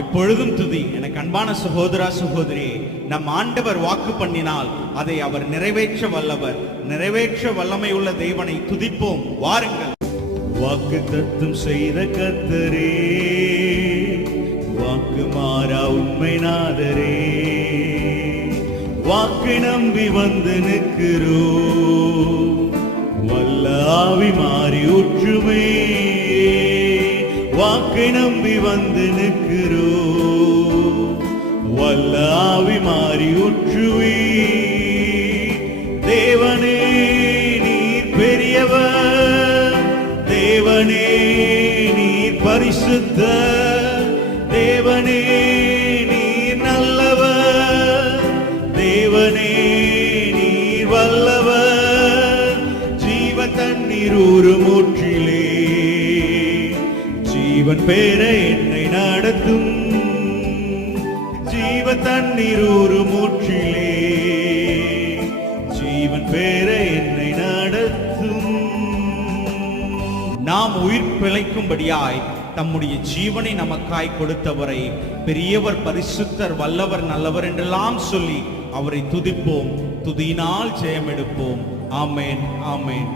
எப்பொழுதும் துதி. எனக்கு அன்பான சகோதரா சகோதரியே, நம் ஆண்டவர் வாக்கு பண்ணினால் அதை அவர் நிறைவேற்ற வல்லவர். நிறைவேற்ற வல்லமை உள்ள தேவனை துதிப்போம், வாருங்கள். வாக்கு தத்தும் செய்த கர்த்தரே, வாக்கு மாறா உண்மை நாதரே, வாக்கு நம்பி வந்து நிற்கிறோ, வல்ல ஆவி மாறி ஊற்றுமே. வாக்கை நம்பி வந்து நிற்கிறோ, வல்ல ஆவி மாறி ஊற்றுவே. தேவனே நீர் பெரியவர், தேவனே நீர் பரிசுத்த, தேவனே நீர் நல்லவர், தேவனே நீர் வல்லவர். ஜீவ தண்ணீர் ஊறும் ஊற்றிலே ஜீவன் பேர என்னை நடத்தும், ஜீவ தண்ணீர் ஊறும் ஊற்றிலே ஜீவன் பேர என்னை நடத்தும். நாம் உயிர் பிழைக்கும்படியாய் தம்முடைய ஜீவனை நமக்காய் கொடுத்தவரை பெரியவர், பரிசுத்தர், வல்லவர், நல்லவர் என்றெல்லாம் சொல்லி அவரை துதிப்போம். துதியினால் ஜெயம் எடுப்போம். ஆமேன், ஆமேன்.